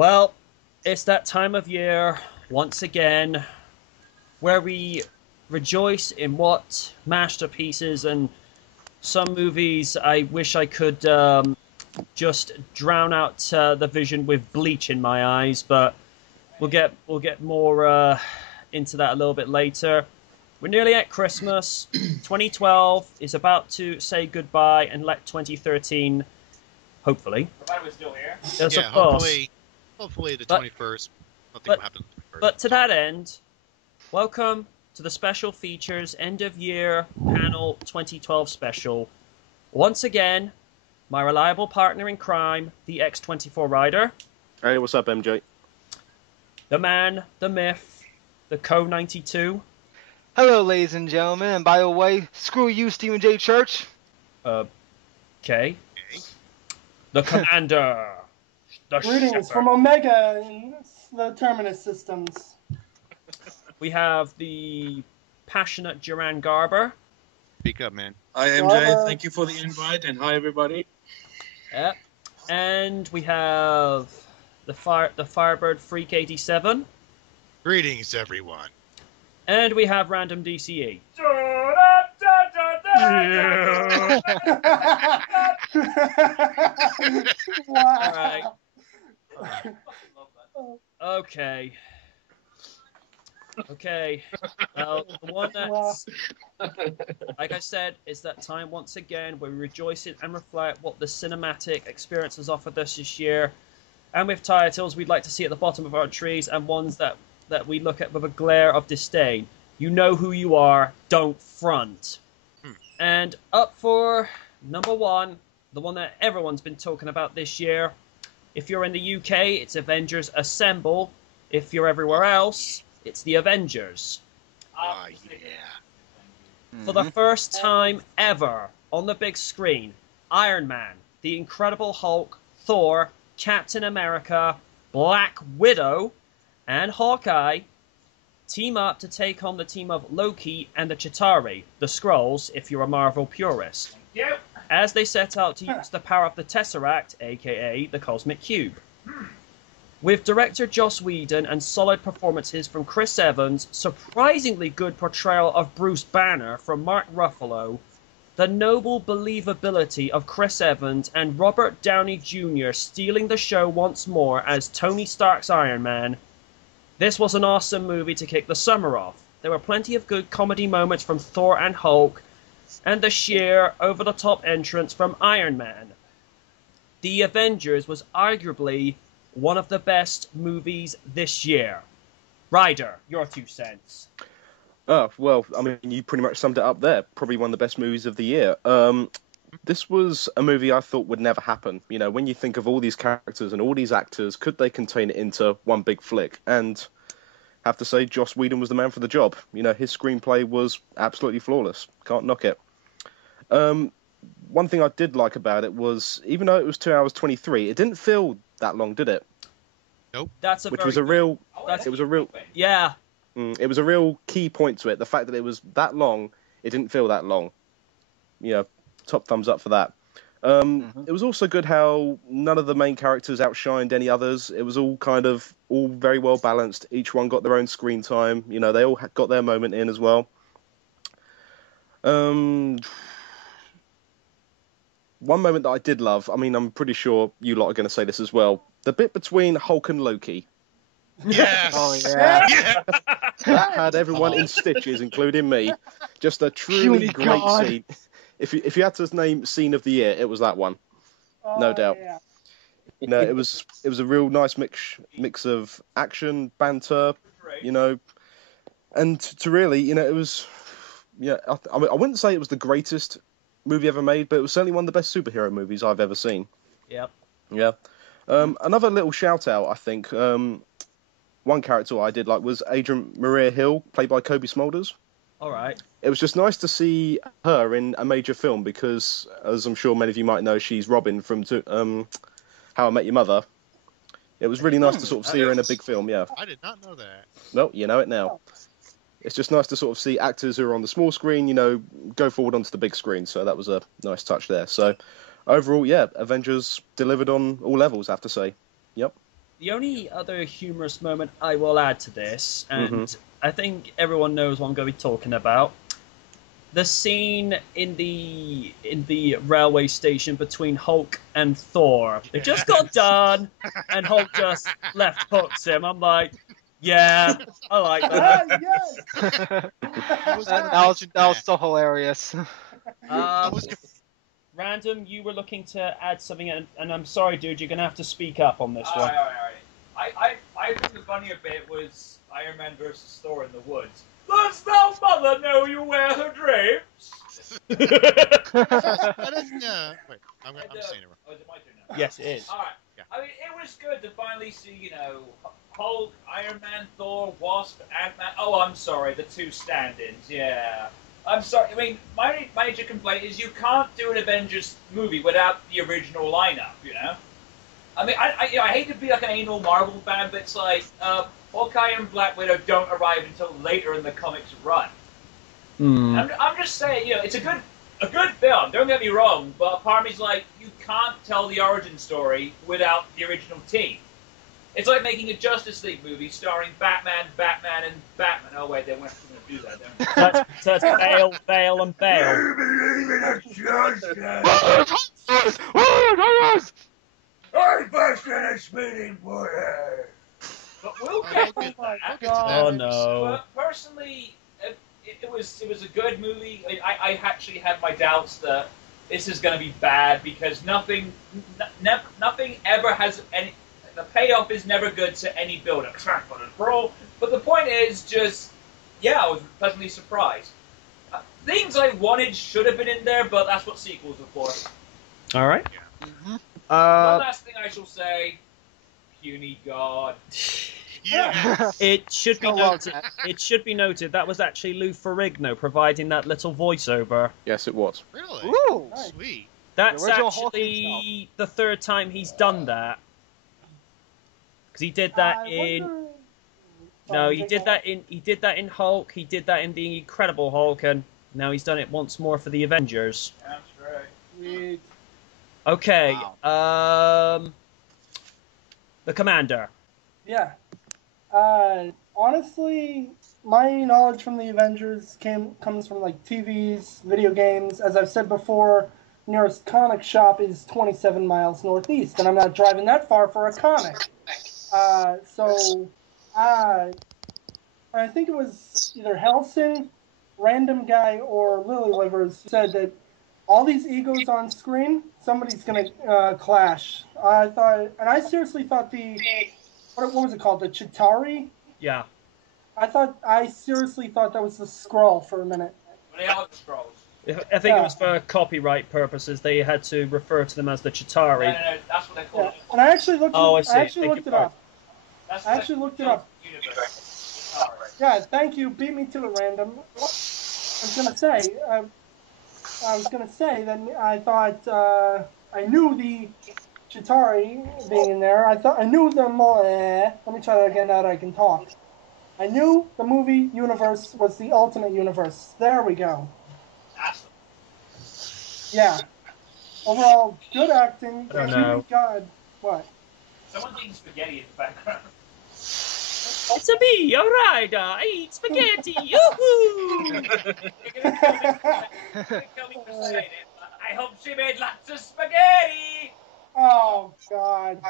Well, it's that time of year once again where we rejoice in what masterpieces and some movies I wish I could just drown out the vision with bleach in my eyes, but we'll get more into that a little bit later. We're nearly at Christmas. 2012 is about to say goodbye and let 2013, hopefully. Provided we're still here. Yes, Yeah, of course. hopefully the But- 21st. Nothing but- will happen. On the 21st. But to that end, welcome to the special features end of year panel 2012 special. Once again, my reliable partner in crime, the X24 Rider, Hey, what's up, MJ? the man, the myth, the Co 92. Hello, ladies and gentlemen, and by the way, screw you, Stephen J. Church. Okay. The Commander. The Greetings Shepherd. from Omega and the Terminus systems. We have the passionate Duran Garber. Speak up, man. Hi, MJ. Thank you for the invite, and hi, everybody. Yep. And we have the Firebird Freak 87. Greetings, everyone. And we have Random DCE. Wow. Okay. Okay. Well, the one that's, like I said, it's that time once again where we rejoice in and reflect what the cinematic experience has offered us this year. And with titles we'd like to see at the bottom of our trees and ones that we look at with a glare of disdain. You know who you are, don't front. And up for number one, the one that everyone's been talking about this year. If you're in the UK, it's Avengers Assemble. If you're everywhere else, it's the Avengers. Ah, yeah. For the first time ever on the big screen, Iron Man, the Incredible Hulk, Thor, Captain America, Black Widow, and Hawkeye team up to take on the team of Loki and the Chitauri, the Skrulls, if you're a Marvel purist, as they set out to use the power of the Tesseract, aka the Cosmic Cube. With director Joss Whedon and solid performances from Chris Evans, surprisingly good portrayal of Bruce Banner from Mark Ruffalo, the noble believability of Chris Evans and Robert Downey Jr. stealing the show once more as Tony Stark's Iron Man, this was an awesome movie to kick the summer off. There were plenty of good comedy moments from Thor and Hulk, and the sheer, over-the-top entrance from Iron Man. The Avengers was arguably one of the best movies this year. Ryder, your 2 cents. Oh, well, I mean, you pretty much summed it up there. Probably one of the best movies of the year. This was a movie I thought would never happen. You know, when you think of all these characters and all these actors, could they contain it into one big flick? And I have to say, Joss Whedon was the man for the job. You know, his screenplay was absolutely flawless. Can't knock it. One thing I did like about it was, even though it was 2 hours 23, it didn't feel that long, did it? That's a Which very was a real... That's- It was a real... Yeah. It was a real key point to it. The fact that it was that long, it didn't feel that long. You know, top thumbs up for that. It was also good how none of the main characters outshined any others. It was all all very well balanced. Each one got their own screen time. You know, they all got their moment in as well. One moment that I did love, I mean, I'm pretty sure you lot are going to say this as well. The bit between Hulk and Loki. Yes. Oh, yeah. Yeah. That had everyone in stitches, including me. Just a truly Puny great God. scene. If you had to name scene of the year, it was that one. No doubt. Yeah. You know, it was a real nice mix of action, banter, you know, and to really, you know, it was, yeah. I mean, I wouldn't say it was the greatest movie ever made, but it was certainly one of the best superhero movies I've ever seen. Yep. Yeah. Another little shout out, I think. One character I did like was Adrian Maria Hill, played by Kobe Smulders. All right. It was just nice to see her in a major film because, as I'm sure many of you might know, she's Robin from How I Met Your Mother. It was really nice to sort of see her in a big film, yeah. I did not know that. Well, you know it now. It's just nice to sort of see actors who are on the small screen, you know, go forward onto the big screen. So that was a nice touch there. So overall, yeah, Avengers delivered on all levels, I have to say. Yep. the only other humorous moment I will add to this, and I think everyone knows what I'm going to be talking about. The scene in the railway station between Hulk and Thor. It just got done, and Hulk just left hooks him. I'm like, yeah, I like that. Yes. that was so hilarious. Random, you were looking to add something, and I'm sorry, dude, you're going to have to speak up on this one. All right. I think the funnier bit was Iron Man versus Thor in the woods. Does thou mother know you wear her drapes? That is, wait, I'm saying it wrong. Oh, is it my turn now? Yes, it is. All right. Yeah. I mean, it was good to finally see, Hulk, Iron Man, Thor, Wasp, Ant-Man. Oh, I'm sorry, the two stand-ins. Yeah. I'm sorry. I mean, my major complaint is you can't do an Avengers movie without the original lineup. I mean, I hate to be like an anal Marvel fan, but it's like Hawkeye and Black Widow don't arrive until later in the comics run. I'm just saying, it's a good film. Don't get me wrong, but part of me's like, you can't tell the origin story without the original team. It's like making a Justice League movie starring Batman, and Batman. Oh wait, they weren't going to do that. So it's Bale, and Bale. I busted a speeding bullet. But we'll get to that. Oh no. But personally, it was a good movie. I actually had my doubts that this is going to be bad because nothing ever has any. The payoff is never good to any build-up. But the point is just, I was pleasantly surprised. Things I wanted should have been in there, but that's what sequels are for. All right. One last thing I shall say, puny god. It should be noted. It should be noted that was actually Lou Ferrigno providing that little voiceover. Yes, it was. Really? Ooh. Sweet. That's The original actually the third time he's done that. Because he did that in. No, he did that in Hulk. He did that in the Incredible Hulk, and now he's done it once more for the Avengers. That's right. Sweet. Okay. The Commander. Yeah. Honestly, my knowledge from the Avengers comes from like TVs, video games. As I've said before, nearest comic shop is 27 miles northeast, and I'm not driving that far for a comic. I think it was either Helson, random guy, or Lily Livers said that all these egos on screen, somebody's gonna clash. I seriously thought what was it called? The Chitauri? Yeah. I seriously thought that was the Skrull for a minute. They are the Skrulls. I think it was for copyright purposes. They had to refer to them as the Chitauri. No, that's what they call it. And I actually looked. Oh, I see. I actually Beg looked your it up. That's I actually looked it up. Universe. All right. Yeah, thank you. Beat me to it, random. I was gonna say that I thought I knew the Chitauri being in there. I knew the. Let me try that again. Now that I can talk. I knew the movie universe was the ultimate universe. There we go. Awesome. Yeah. Overall, good acting. I don't know. God, what? Someone's eating spaghetti in the background. It's a me, a rider. I eat spaghetti. Yoo-hoo! You're gonna kill me for saying it, but I hope she made lots of spaghetti. Oh, God.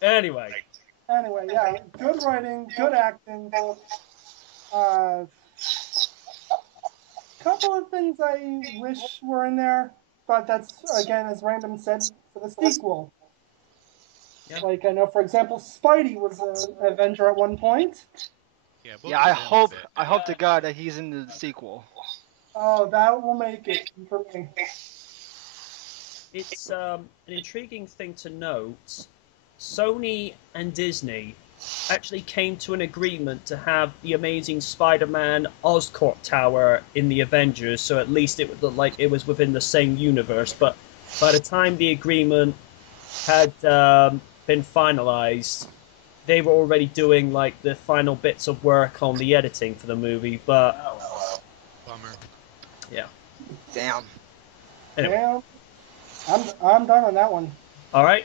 Anyway. Anyway, yeah, good writing, good acting. Couple of things I wish were in there, but that's, again, as Random said, for the sequel. Yeah. Like, I know, for example, Spidey was an Avenger at one point. Yeah, I hope to God that he's in the sequel. Oh, that will make it for me. It's an intriguing thing to note. Sony and Disney actually came to an agreement to have the Amazing Spider-Man Oscorp Tower in the Avengers, so at least it would look like it was within the same universe. But by the time the agreement had been finalized, they were already doing like the final bits of work on the editing for the movie. But Bummer. yeah. Damn. Anyway. Yeah, I'm done on that one. All right.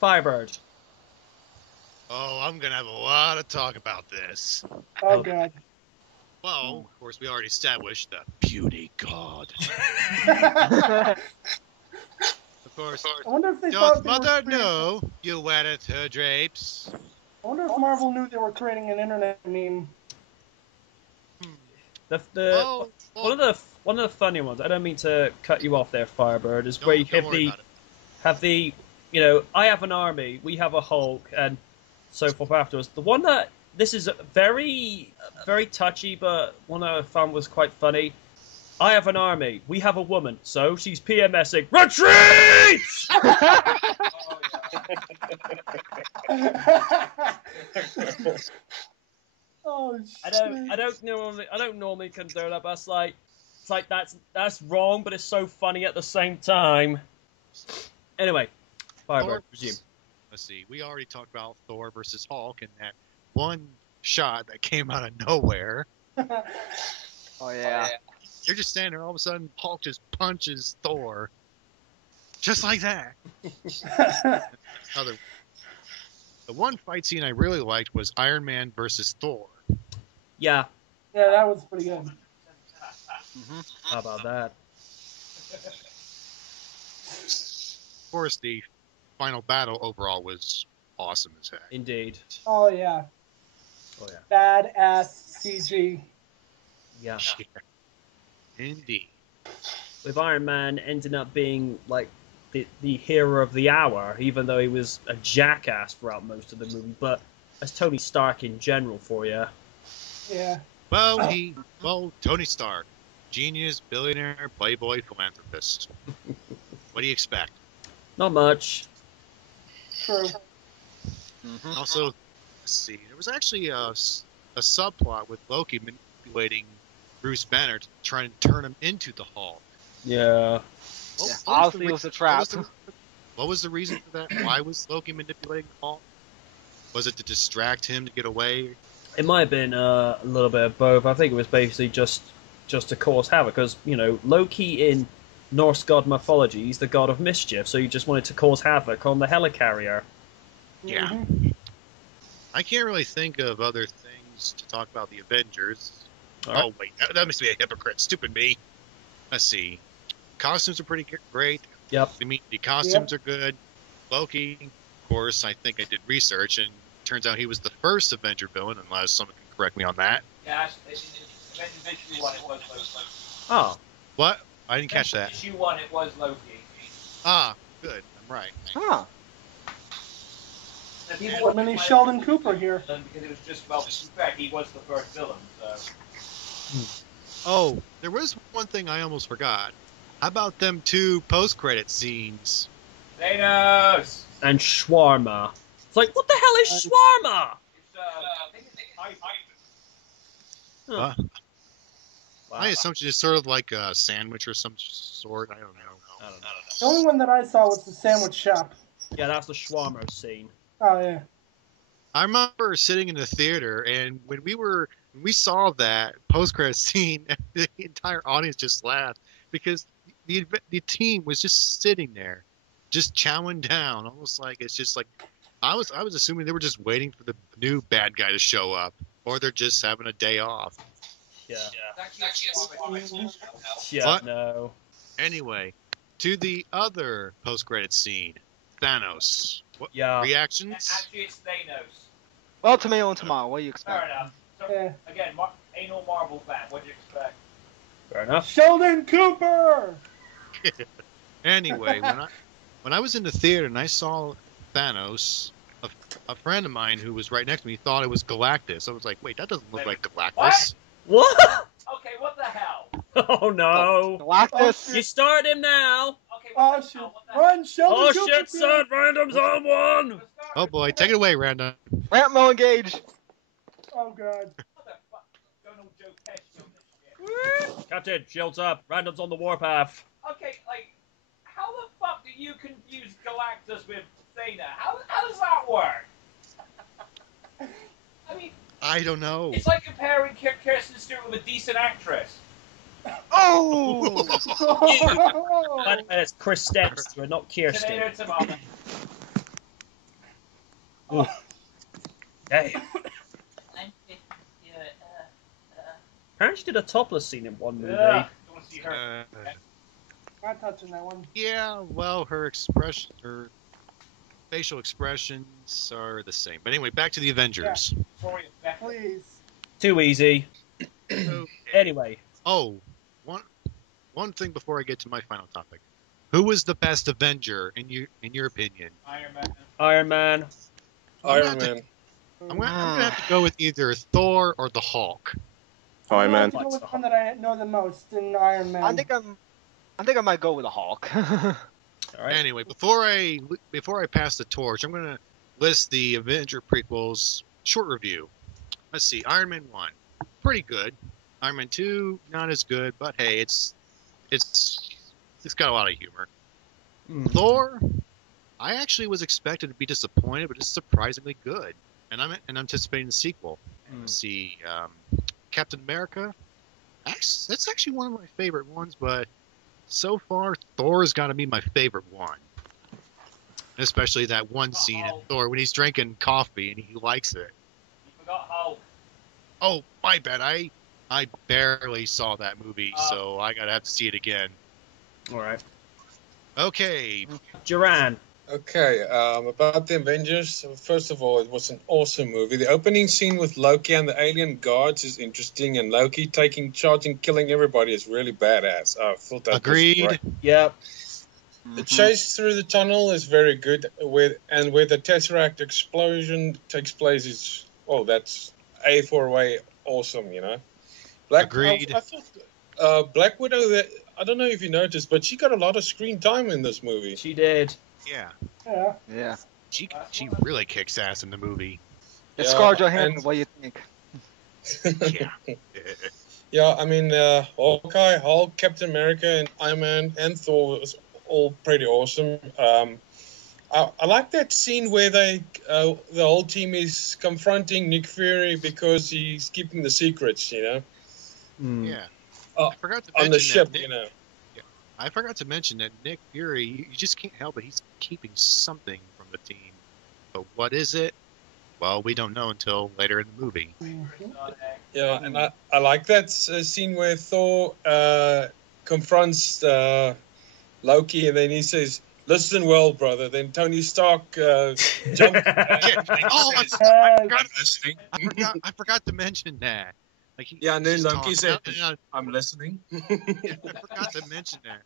Firebird. Oh, I'm gonna have a lot of talk about this. Oh god. Well, of course, we already established the beauty god. I Of course, wonder if they doth thought they were mother creating- know you wetteth her drapes? I wonder if Marvel knew they were creating an internet meme. Oh, One of the funny ones. I don't mean to cut you off there, Firebird. Is where you don't worry about it. have the I have an army, we have a Hulk, and so forth afterwards. The one that this is very very touchy, but one I found was quite funny. I have an army, we have a woman, so she's PMSing retreat. Oh shit. I don't normally condone that, but it's like that's wrong, but it's so funny at the same time. Anyway, Firebird, resume. Let's see. We already talked about Thor versus Hulk and that one shot that came out of nowhere. Oh yeah. You're just standing there, all of a sudden, Hulk just punches Thor, just like that. The one fight scene I really liked was Iron Man versus Thor. Yeah, Yeah, that was pretty good. how about that? Of course, the final battle overall was awesome as heck. Indeed. Oh yeah. Oh yeah. Badass CG. Yeah. Indeed. With Iron Man ending up being like the hero of the hour, even though he was a jackass throughout most of the movie. But as Tony Stark in general for you. Yeah. Well, Tony Stark, genius, billionaire, playboy, philanthropist. What do you expect? Not much. True. Also, let's see, there was actually a subplot with Loki manipulating Bruce Banner to try and turn him into the Hulk. Yeah. Obviously it was a trap. What was the reason for that? Why was Loki manipulating the Hulk? Was it to distract him to get away? It might have been a little bit of both. I think it was basically just to cause havoc, because Loki in Norse god mythology, he's the god of mischief, so he just wanted to cause havoc on the helicarrier. Yeah. Mhm. I can't really think of other things to talk about the Avengers. All right. Oh, wait, that must be a hypocrite. Stupid me. Let's see. Costumes are pretty great. Yep. I mean, the costumes are good. Loki, of course, I think I did research, and turns out he was the first Avenger villain, unless someone can correct me on that. Yeah, Avengers issue 1, it was Loki. Oh. What? I didn't catch that. Issue 1, it was Loki. Ah, good. I'm right. Huh. And people Mini Sheldon Cooper here. because it was just, well, in fact, he was the first villain, so... Oh, there was one thing I almost forgot. How about them two post-credit scenes? Thanos! And shawarma. It's like, what the hell is shawarma? It's, I think it's Huh? Wow. My assumption is sort of like a sandwich or some sort. I don't know. The only one that I saw was the sandwich shop. Yeah, that's the shawarma scene. Oh yeah. I remember sitting in the theater, and when we saw that post-credit scene, the entire audience just laughed because the team was just sitting there, just chowing down, almost like it's just like I was assuming they were just waiting for the new bad guy to show up, or they're just having a day off. Yeah. it's Yeah, What? no. Anyway, to the other post-credit scene, Thanos. What Yeah. reactions? Actually, it's Thanos. Well, tomato and tomato. What do you Fair expect? enough. So, Yeah. again, anal Marvel fan, what'd you expect? Fair enough. Sheldon Cooper. Anyway, when I was in the theater and I saw Thanos, a friend of mine who was right next to me thought it was Galactus. I was like, wait, that doesn't look like Galactus. What? What? Okay, what the hell? Oh no. Galactus. You start him now. Okay, Oh what the shoot! hell? What the hell? Run, Sheldon Oh Cooper. shit, son. Random's on one. Oh boy, take it away, Random. Ramp Mo engage. Oh god. What the fuck? Donald Joe Pesci on this shit. Captain, shields up. Random's on the warpath. Okay, like, how the fuck do you confuse Galactus with Thana? How does that work? I mean, I don't know. it's like comparing Kirsten Stewart with a decent actress. Oh. By the way, it's Chris Dexter, not Kirsten. Tomato, tomato. Hey. And yeah, Apparently she did a topless scene in one movie. don't want to see her. Not touching that one. Yeah, well, her facial expressions are the same. But anyway, back to the Avengers. Sorry, Becca. Please. Too easy. Okay. Anyway, Oh, one thing before I get to my final topic. Who was the best Avenger in your opinion? Iron Man. Iron Man. Iron Man. I'm gonna have to go with either Thor or the Hulk. Iron Man. I'm going to go with one that I know the most in Iron Man. I think I might go with the Hulk. All right. Anyway, before I pass the torch, I'm gonna list the Avenger prequels. Short review. Let's see. Iron Man 1, pretty good. Iron Man 2, not as good, but hey, it's got a lot of humor. Thor, I actually was expected to be disappointed, but it's surprisingly good, and I'm anticipating the sequel. Let's see. Captain America, that's actually one of my favorite ones, but so far Thor's got to be my favorite one. Especially that one scene in Thor when he's drinking coffee and he likes it. You forgot Hulk. Oh, my bad. I barely saw that movie, so I gotta have to see it again. All right. Okay. Duran. Okay, about the Avengers. First of all, it was an awesome movie. The opening scene with Loki and the alien guards is interesting, and Loki taking charge and killing everybody is really badass. I thought that Agreed. was great. Yep. The chase through the tunnel is very good, where the Tesseract explosion takes place is that's A4 way awesome, you know. Agreed. I thought Black Widow. I don't know if you noticed, but she got a lot of screen time in this movie. She did. Yeah. Yeah. Yeah. She really kicks ass in the movie. And Yeah, Scarlett Johansson, and- what do you think? Yeah. Yeah, I mean, Hawkeye, Hulk, Captain America, and Iron Man, and Thor was all pretty awesome. I like that scene where the whole team is confronting Nick Fury because he's keeping the secrets, you know, Yeah. Oh, I forgot to on mention the ship, that you know. I forgot to mention that Nick Fury, you just can't help it. He's keeping something from the team. But what is it? Well, we don't know until later in the movie. Yeah, and I like that scene where Thor confronts Loki, and then he says, "Listen well, brother." Then Tony Stark jumps. Oh, I forgot to mention that. Like Yeah, and then he's Loki said, talking. "I'm listening." I forgot to mention that.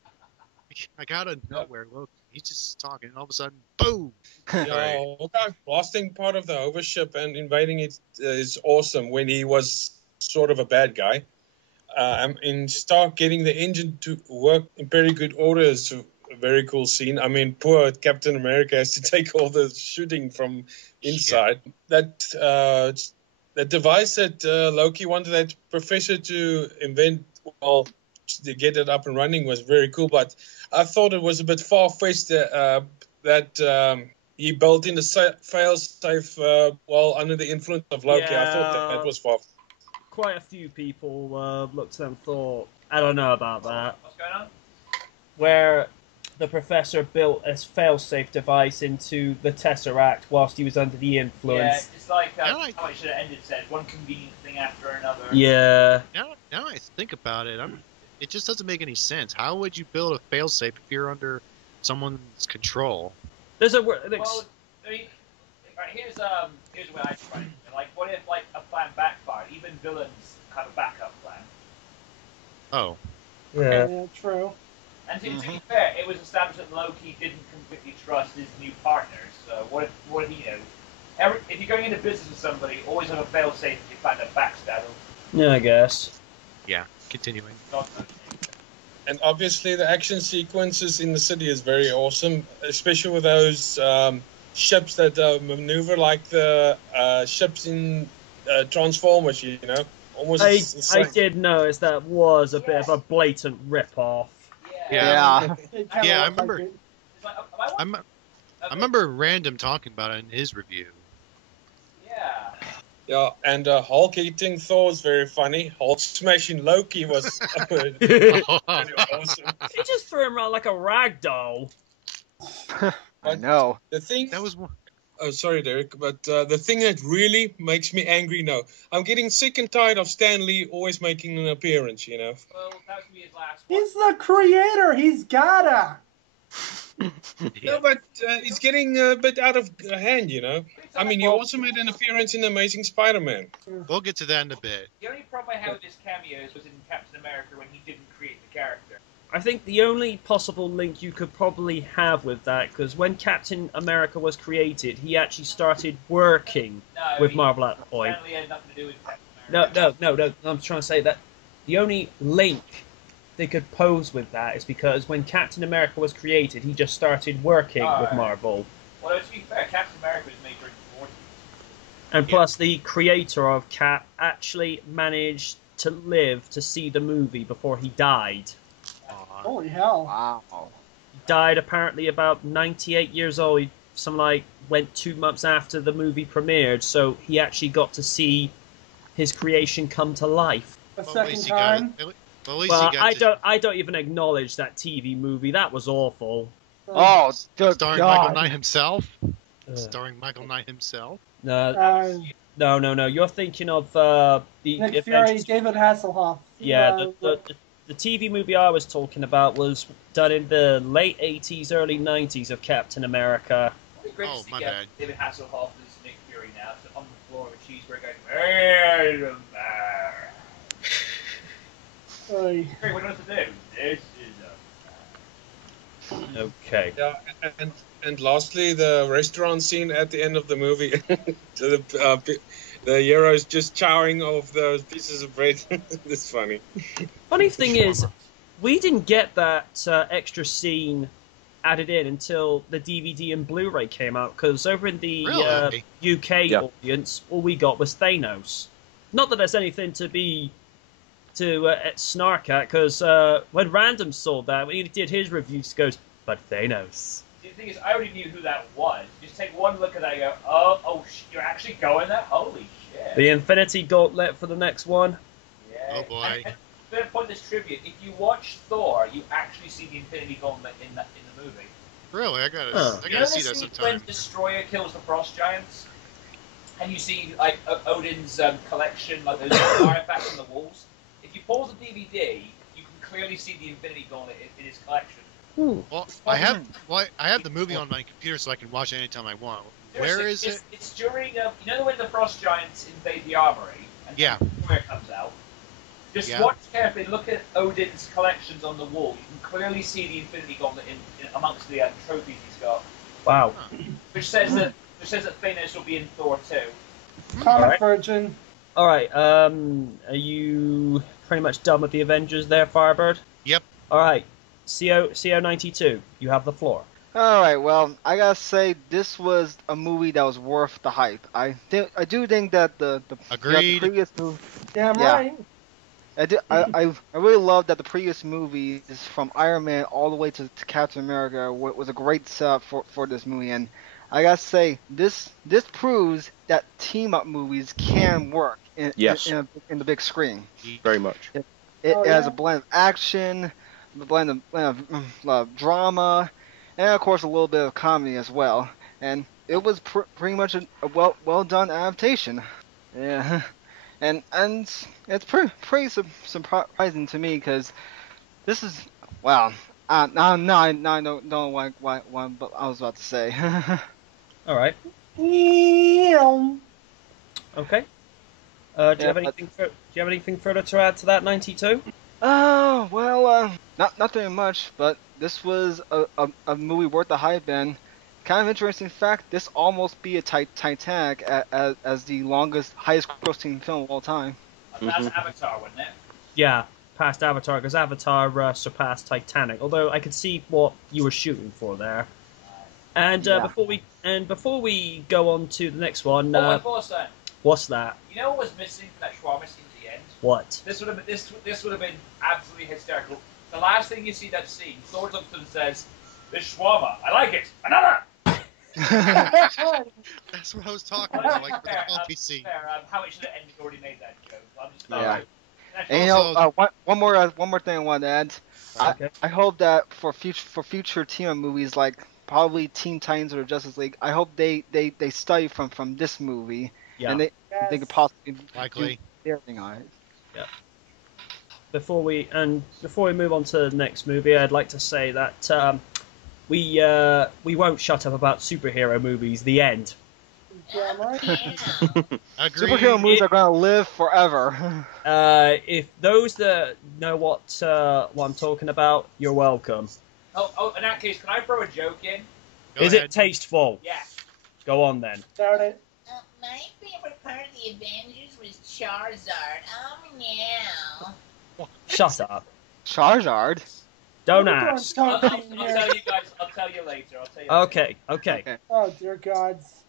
Like out of nowhere, look, he's just talking, and all of a sudden, boom! Yeah, Hawkeye blasting part of the overship and invading it is awesome when he was sort of a bad guy. And Stark getting the engine to work in very good order is a very cool scene. I mean, poor Captain America has to take all the shooting from inside. That device that Loki wanted that professor to invent, well, to get it up and running was very cool, but I thought it was a bit far-fetched that he built in the fail-safe while under the influence of Loki. I thought that was far. Quite a few people looked at them and thought, I don't know about that. What's going on? Where the professor built a fail-safe device into the Tesseract whilst he was under the Yeah, influence. it's like Yeah, how it should have ended. Said one convenient thing after another. Yeah. Now I think about it, it just doesn't make any sense. How would you build a failsafe if you're under someone's control? There's a Well, I mean, here's what I try. Like, what if like a plan backfired? Even villains have a backup plan. Oh, Yeah, true. And to be fair, it was established that Loki didn't completely trust his new partners. So what if he if you're going into business with somebody, always have a fail-safe if you plan to backstab them. Yeah, I guess. yeah. Continuing. And obviously, the action sequences in the city is very awesome, especially with those ships that maneuver like the ships in Transformers. You know, almost. I did notice that was a bit of a blatant rip-off. Yeah. It kinda Yeah, I looked like remember. it. It's like, I remember Random talking about it in his review. Yeah. Yeah, and Hulk eating Thor is very funny. Hulk smashing Loki was pretty awesome. He just threw him around like a rag doll. I know. The thing That was one. Oh, sorry, Derek, but the thing that really makes me angry now, I'm getting sick and tired of Stan Lee always making an appearance, you know. Well, that was his last one. He's the creator. He's gotta. No, but it's getting a bit out of hand, you know. I mean, he also made an appearance in Amazing Spider-Man. We'll get to that in a bit. The only problem I had with his cameos was in Captain America when he didn't create the character. I think the only possible link you could probably have with that, because when Captain America was created, he actually started working with Marvel at that point. Apparently had nothing to do with Captain America. No. I'm trying to say that the only link they could pose with that is because when Captain America was created, he just started working with Marvel. Well, to be fair, Captain America was made during the 40s. And plus, the creator of Cap actually managed to live to see the movie before he died. Holy hell. Wow. He died apparently about 98 years old. He, went 2 months after the movie premiered, so he actually got to see his creation come to life. A second time. Well, I don't even acknowledge that TV movie. That was awful. Oh, good Starring God. Michael Knight himself? Starring Michael Knight himself? No, no. You're thinking of the Nick Fury, Avengers. David Hasselhoff. Yeah, the TV movie I was talking about was done in the late 80s, early 90s of Captain America. It'd be great to see my bad. David Hasselhoff as Nick Fury now, so on the floor of a cheeseburger going, Oy. Fury, what do you want to do? This is Okay. Yeah, and lastly, the restaurant scene at the end of the movie. The heroes just chowing off those pieces of bread. It's funny. Funny thing is, we didn't get that extra scene added in until the DVD and Blu-ray came out, because over in the Really? UK audience, all we got was Thanos. Not that there's anything to snark at, because when Random saw that, when he did his reviews, he goes, but Thanos. The thing is, I already knew who that was. Just take one look at that and go, you're actually going there? Holy shit. The Infinity Gauntlet for the next one. Yeah. Oh, boy. And to point this tribute, if you watch Thor, you actually see the Infinity Gauntlet in the movie. Really? I gotta You know see the that scene sometime. when Destroyer kills the Frost Giants? And you see, like, Odin's collection, like those artifacts on the walls? If you pause the DVD, you can clearly see the Infinity Gauntlet in his collection. Well, I have the movie on my computer so I can watch it anytime I want. Where is it? It's during, you know when the Frost Giants invade the armory? And Yeah. Destroyer comes out? Just Yeah. watch carefully, look at Odin's collections on the wall. You can clearly see the Infinity Gauntlet in amongst the trophies he's got. Wow. Which says that Thanos will be in Thor 2. Comic Virgin. All right. Are you pretty much done with the Avengers there, Firebird? Yep. All right. CO92, you have the floor. Alright, well, I gotta say, this was a movie that was worth the hype. I do think that the Agreed. previous movie... Damn Yeah. right. I really love that the previous movies from Iron Man all the way to Captain America was a great setup for this movie, and I gotta say this proves that team up movies can work in the big screen. Very much. It has a blend of action, a blend of drama, and of course a little bit of comedy as well. And it was pretty much a well done adaptation. Yeah. And it's pretty surprising to me because this is wow. I don't know what I was about to say. All right. Yeah. Okay. Do you have anything further to add to that 92? Well, not very much, but this was a movie worth the hype, and kind of interesting fact, this almost beat Titanic as the highest grossing film of all time. That's Avatar, wasn't it? Yeah, past Avatar, because Avatar surpassed Titanic. Although I could see what you were shooting for there. And before we go on to the next one, One more thing. what's that? You know what was missing from that shawarma scene at the end? What? This would have been absolutely hysterical. The last thing you see that scene, Thor looks up and says, "This shawarma, I like it. Another." That's what I was talking about, like the coffee scene. Fair, how it should have ended. Already made that joke. I'm just Yeah. And you know, one more thing I want to add. Okay. I hope that for future team up movies like probably Teen Titans or Justice League. I hope they study from this movie, Yeah. and they Yes. could possibly Likely. do everything on it. Before we move on to the next movie, I'd like to say that we won't shut up about superhero movies. The end. Damn right. Agree. Superhero movies are gonna live forever. If those that know what I'm talking about, you're welcome. Oh, in that case, can I throw a joke in? Go Is ahead. it tasteful? Yeah. Go on then. Start it. My favorite part of the Avengers was Charizard. Oh, no. Shut up. Charizard. Don't We're going ask. Tom I'll Team tell here. you guys. I'll tell you later. Okay. Oh dear gods.